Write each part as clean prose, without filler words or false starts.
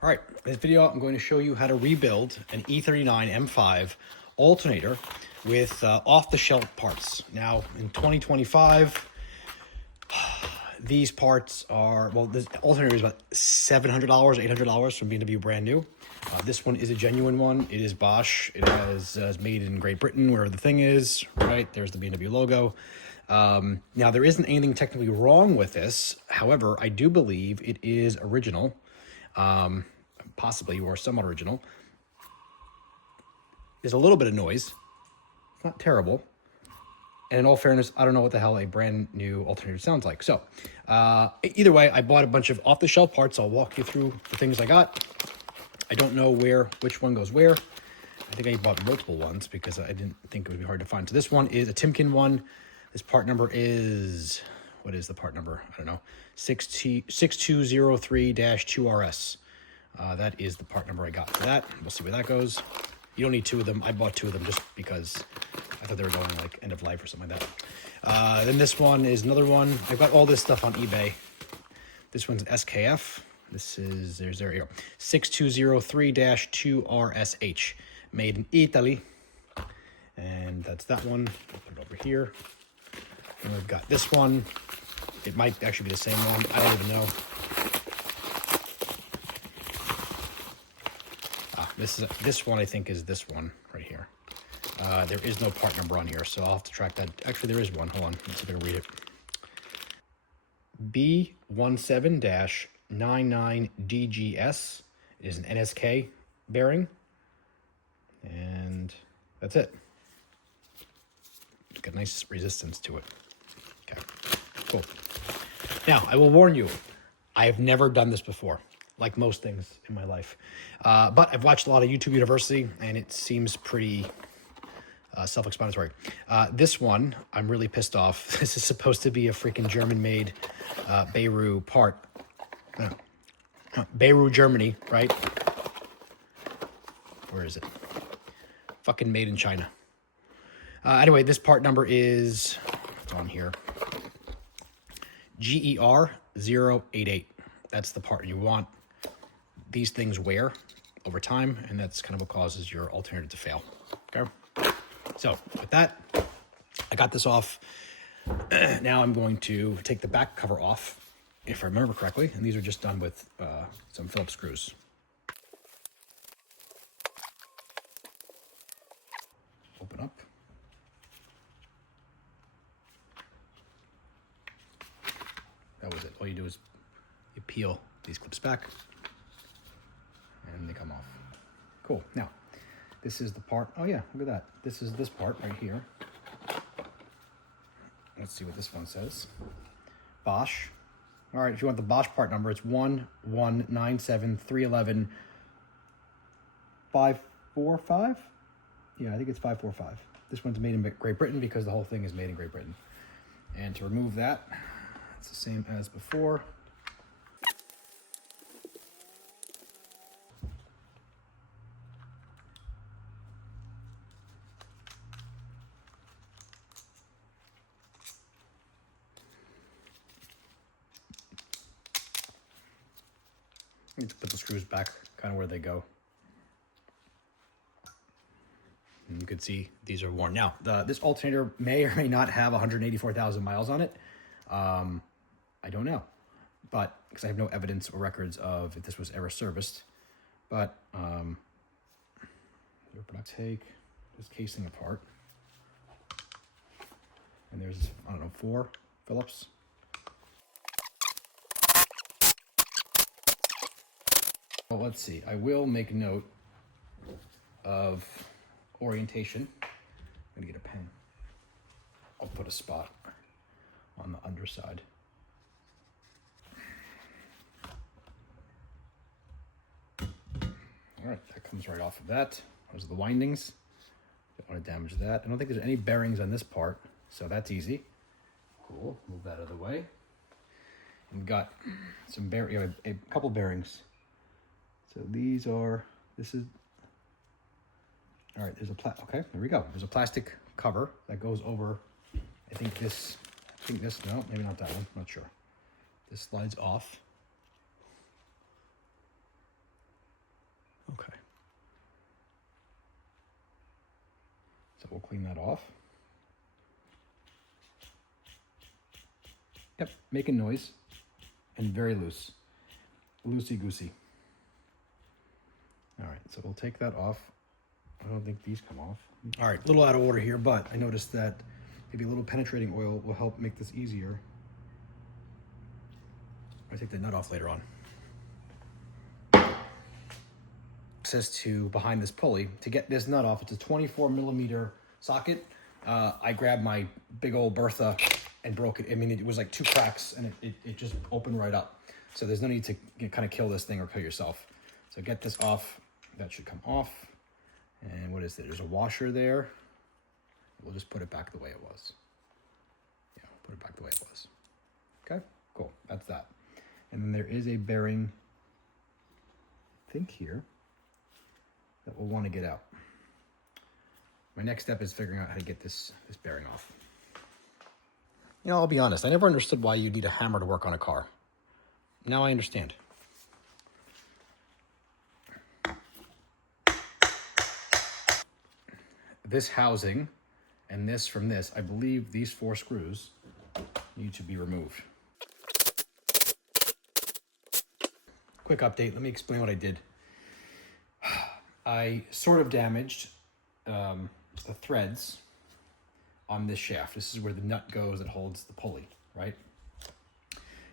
All right, in this video, I'm going to show you how to rebuild an E39 M5 alternator with off-the-shelf parts. Now, in 2025, these parts are, well, this alternator is about $700, $800 from B&W brand new. This one is a genuine one. It is Bosch. It is made in Great Britain, where the thing is, right? There's the B&W logo. Now, there isn't anything technically wrong with this. However, I do believe it is original. Possibly, or somewhat original. There's a little bit of noise. It's not terrible. And in all fairness, I don't know what the hell a brand new alternator sounds like. So either way, I bought a bunch of off-the-shelf parts. I'll walk you through the things I got. I don't know which one goes where. I think I bought multiple ones because I didn't think it would be hard to find. So this one is a Timken one. This part number is, what is the part number? I don't know. 6203-2RS. That is the part number I got for that. We'll see where that goes. You don't need two of them. I bought two of them just because I thought they were going like end of life or something like that. Then this one is another one. I've got all this stuff on eBay. This one's an SKF. This is, there you go. 6203-2RSH. Made in Italy. And that's that one. I'll put it over here. And we've got this one. It might actually be the same one. I don't even know. This one I think is this one right here. There is no part number on here, so I'll have to track that. Actually, there is one. Hold on. Let's see if I can read it. B17-99DGS is an NSK bearing. And that's it. It's got nice resistance to it. Okay, cool. Now, I will warn you, I have never done this before, like most things in my life. But I've watched a lot of YouTube University, and it seems pretty self-explanatory. This one, I'm really pissed off. This is supposed to be a freaking German-made Beirut part. No. Beirut, Germany, right? Where is it? Fucking made in China. Anyway, this part number is, it's on here, GER088. That's the part you want. These things wear over time, and that's kind of what causes your alternator to fail. Okay? So with that, I got this off. Now I'm going to take the back cover off, if I remember correctly, and these are just done with some Phillips screws. Open up. That was it. All you do is you peel these clips back and they come off. Cool. Now, this is the part. Oh yeah, look at that. This is this part right here. Let's see what this one says. Bosch. All right, if you want the Bosch part number, it's 1197311-545. Yeah, I think it's 545. This one's made in Great Britain because the whole thing is made in Great Britain. And to remove that, it's the same as before. I need to put the screws back kind of where they go. And you can see these are worn. Now, this alternator may or may not have 184,000 miles on it. I don't know, but because I have no evidence or records of if this was ever serviced. But take this casing apart, and there's, I don't know, 4 Phillips. Well, let's see. I will make note of orientation. I'm gonna get a pen. I'll put a spot on the underside. All right, that comes right off of that. Those are the windings. Don't want to damage that. I don't think there's any bearings on this part, so that's easy. Cool, move that out of the way. And we've got some a couple bearings. So these are, this is, all right, there's a, okay, there we go. There's a plastic cover that goes over, I think this, no, maybe not that one, I'm not sure. This slides off. So we'll clean that off. Yep, making noise and very loose. Loosey-goosey. All right, so we'll take that off. I don't think these come off. All right, a little out of order here, but I noticed that maybe a little penetrating oil will help make this easier. I'll take the nut off later on. Access to behind this pulley. To get this nut off, it's a 24mm socket. I grabbed my big old Bertha and broke it. I mean, it was like 2 cracks and it just opened right up. So there's no need to kind of kill this thing or kill yourself. So get this off. That should come off. And what is it? There's a washer there. We'll just put it back the way it was. Yeah, put it back the way it was. Okay, cool. That's that. And then there is a bearing, I think here, that we'll want to get out. My next step is figuring out how to get this bearing off. You know, I'll be honest, I never understood why you need a hammer to work on a car. Now I understand. This housing and this from this, I believe these 4 screws need to be removed. Quick update, let me explain what I did. I sort of damaged the threads on this shaft. This is where the nut goes that holds the pulley, right?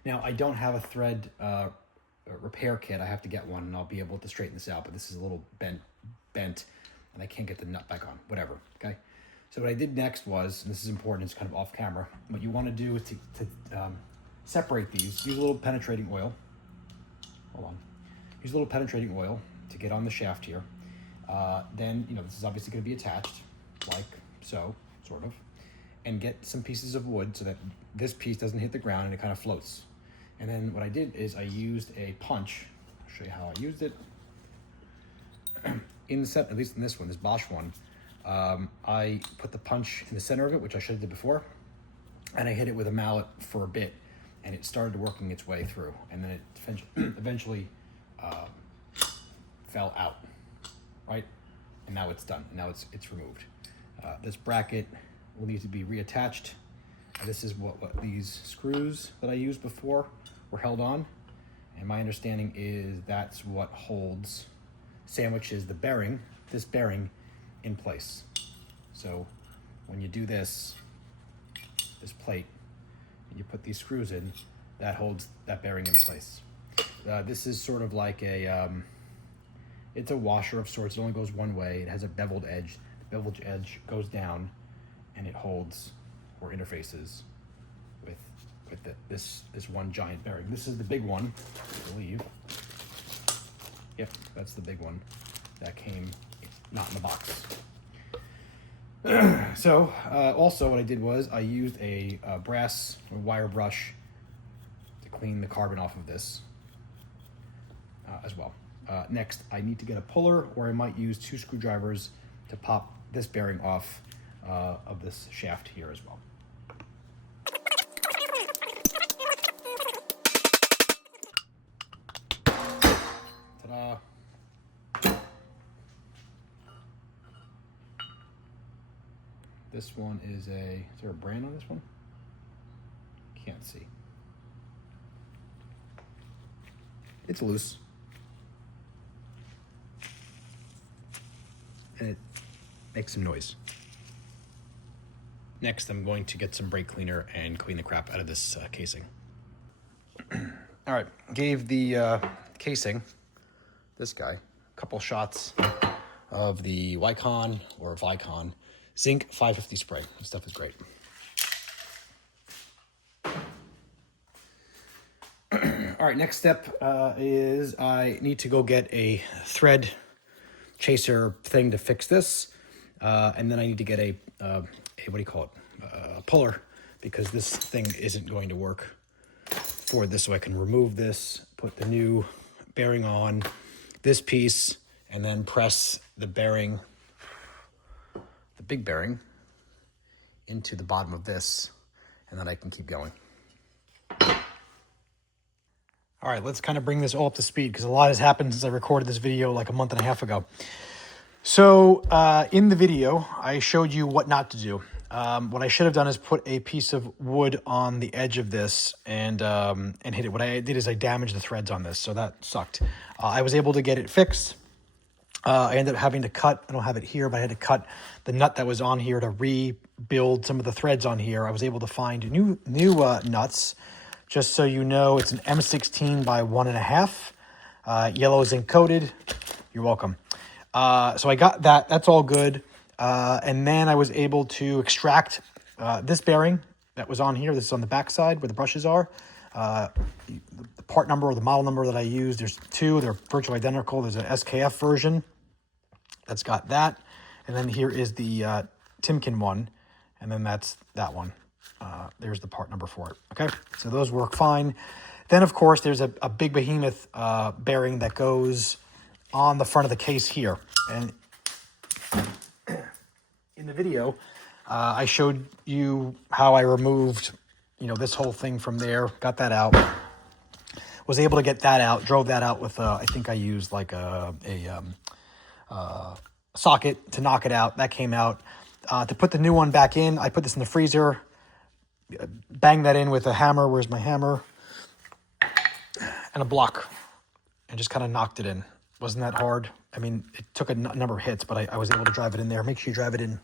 Now, I don't have a thread repair kit. I have to get one and I'll be able to straighten this out, but this is a little bent and I can't get the nut back on, whatever, okay? So what I did next was, and this is important, it's kind of off camera, what you wanna do is to separate these, use a little penetrating oil. Hold on. Use a little penetrating oil to get on the shaft here. Then, you know, this is obviously gonna be attached, like so, sort of, and get some pieces of wood so that this piece doesn't hit the ground and it kind of floats. And then what I did is I used a punch. I'll show you how I used it. In the set, at least in this one, this Bosch one, I put the punch in the center of it, which I should have did before, and I hit it with a mallet for a bit, and it started working its way through, and then it eventually fell out, right? And now it's done. Now it's removed. This bracket will need to be reattached. This is what these screws that I used before were held on, and my understanding is that's what sandwiches the bearing, this bearing, in place. So when you do this plate, and you put these screws in, that holds that bearing in place. This is sort of like it's a washer of sorts. It only goes one way. It has a beveled edge. The beveled edge goes down, and it holds or interfaces with this one giant bearing. This is the big one, I believe. Yep, that's the big one that came not in the box. So also what I did was I used a brass wire brush to clean the carbon off of this as well. Next, I need to get a puller, or I might use 2 screwdrivers to pop this bearing off of this shaft here as well. Ta-da! This one is is there a brand on this one? Can't see. It's loose. And it makes some noise. Next, I'm going to get some brake cleaner and clean the crap out of this casing. All right, gave the casing, this guy, a couple shots of the Wycon or Vicon Zinc 550 spray. This stuff is great. All right, next step is I need to go get a thread chaser thing to fix this. And then I need to get a what do you call it? A puller, because this thing isn't going to work for this. So I can remove this, put the new bearing on this piece, and then press the bearing, the big bearing, into the bottom of this, and then I can keep going. All right, let's kind of bring this all up to speed because a lot has happened since I recorded this video like a month and a half ago. So in the video, I showed you what not to do. What I should have done is put a piece of wood on the edge of this and hit it. What I did is I damaged the threads on this, so that sucked. I was able to get it fixed. I ended up having to cut, I don't have it here, but I had to cut the nut that was on here to rebuild some of the threads on here. I was able to find new nuts. Just so you know, it's an M16 by 1.5. Yellow is coated. You're welcome. So I got that. That's all good. And then I was able to extract this bearing that was on here. This is on the back side where the brushes are. The part number or the model number that I used, there's two. They're virtually identical. There's an SKF version that's got that. And then here is the Timken one. And then that's that one. There's the part number for it. Okay, so those work fine. Then, of course, there's a big behemoth bearing that goes on the front of the case here. And in the video, I showed you how I removed, this whole thing from there, got that out. Was able to get that out, drove that out with, I think I used like a socket to knock it out. That came out. To put the new one back in, I put this in the freezer, banged that in with a hammer. Where's my hammer? And a block, and just kind of knocked it in. Wasn't that hard? I mean, it took a number of hits, but I was able to drive it in there. Make sure you drive it in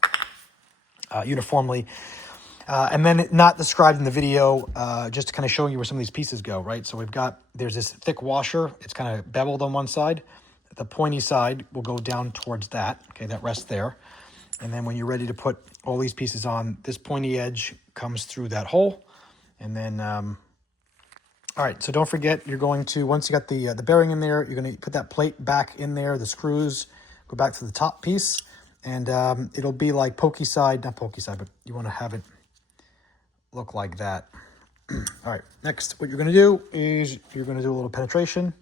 uniformly. And then not described in the video, just kind of showing you where some of these pieces go, right? So there's this thick washer. It's kind of beveled on one side. The pointy side will go down towards that. Okay, that rests there. And then when you're ready to put all these pieces on, this pointy edge comes through that hole. And then, all right, so don't forget, you're going to, once you got the bearing in there, you're going to put that plate back in there, the screws, go back to the top piece, and it'll be like not pokey side, but you want to have it look like that. All right, next, what you're going to do is you're going to do a little penetration.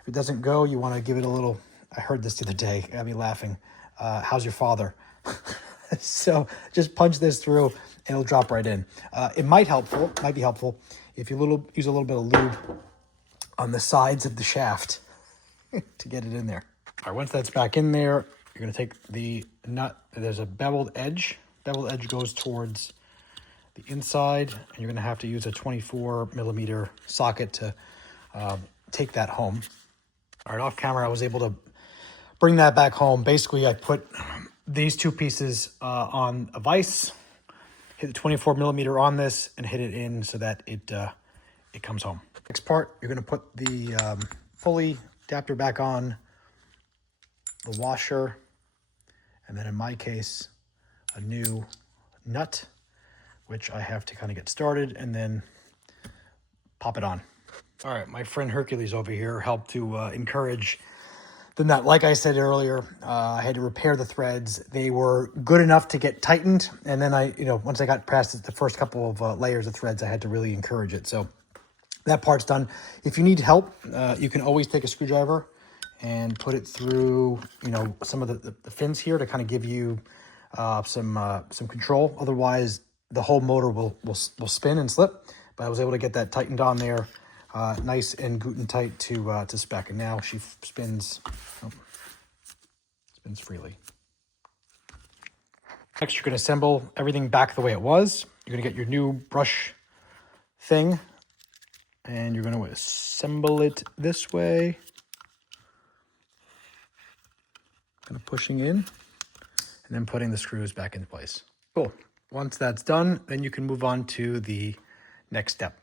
If it doesn't go, you want to give it a little, I heard this the other day, got me laughing. How's your father? So just punch this through and it'll drop right in. It might be helpful if you use a little bit of lube on the sides of the shaft to get it in there. All right, once that's back in there, you're going to take the nut. There's a beveled edge. Beveled edge goes towards the inside, and you're going to have to use a 24 millimeter socket to take that home. All right, off camera, I was able to bring that back home. Basically, I put these two pieces on a vise, hit the 24 millimeter on this, and hit it in so that it comes home. Next part, you're going to put the pulley adapter back on, the washer, and then in my case, a new nut, which I have to kind of get started and then pop it on. All right, my friend Hercules over here helped to encourage the nut. Like I said earlier, I had to repair the threads. They were good enough to get tightened. And then once I got past the first couple of layers of threads, I had to really encourage it. So that part's done. If you need help, you can always take a screwdriver and put it through, some of the fins here to kind of give you some control. Otherwise, the whole motor will spin and slip. But I was able to get that tightened on there. Nice and good and tight to spec, and now she spins freely. Next, you're going to assemble everything back the way it was. You're going to get your new brush thing, and you're going to assemble it this way. Kind of pushing in, and then putting the screws back into place. Cool. Once that's done, then you can move on to the next step.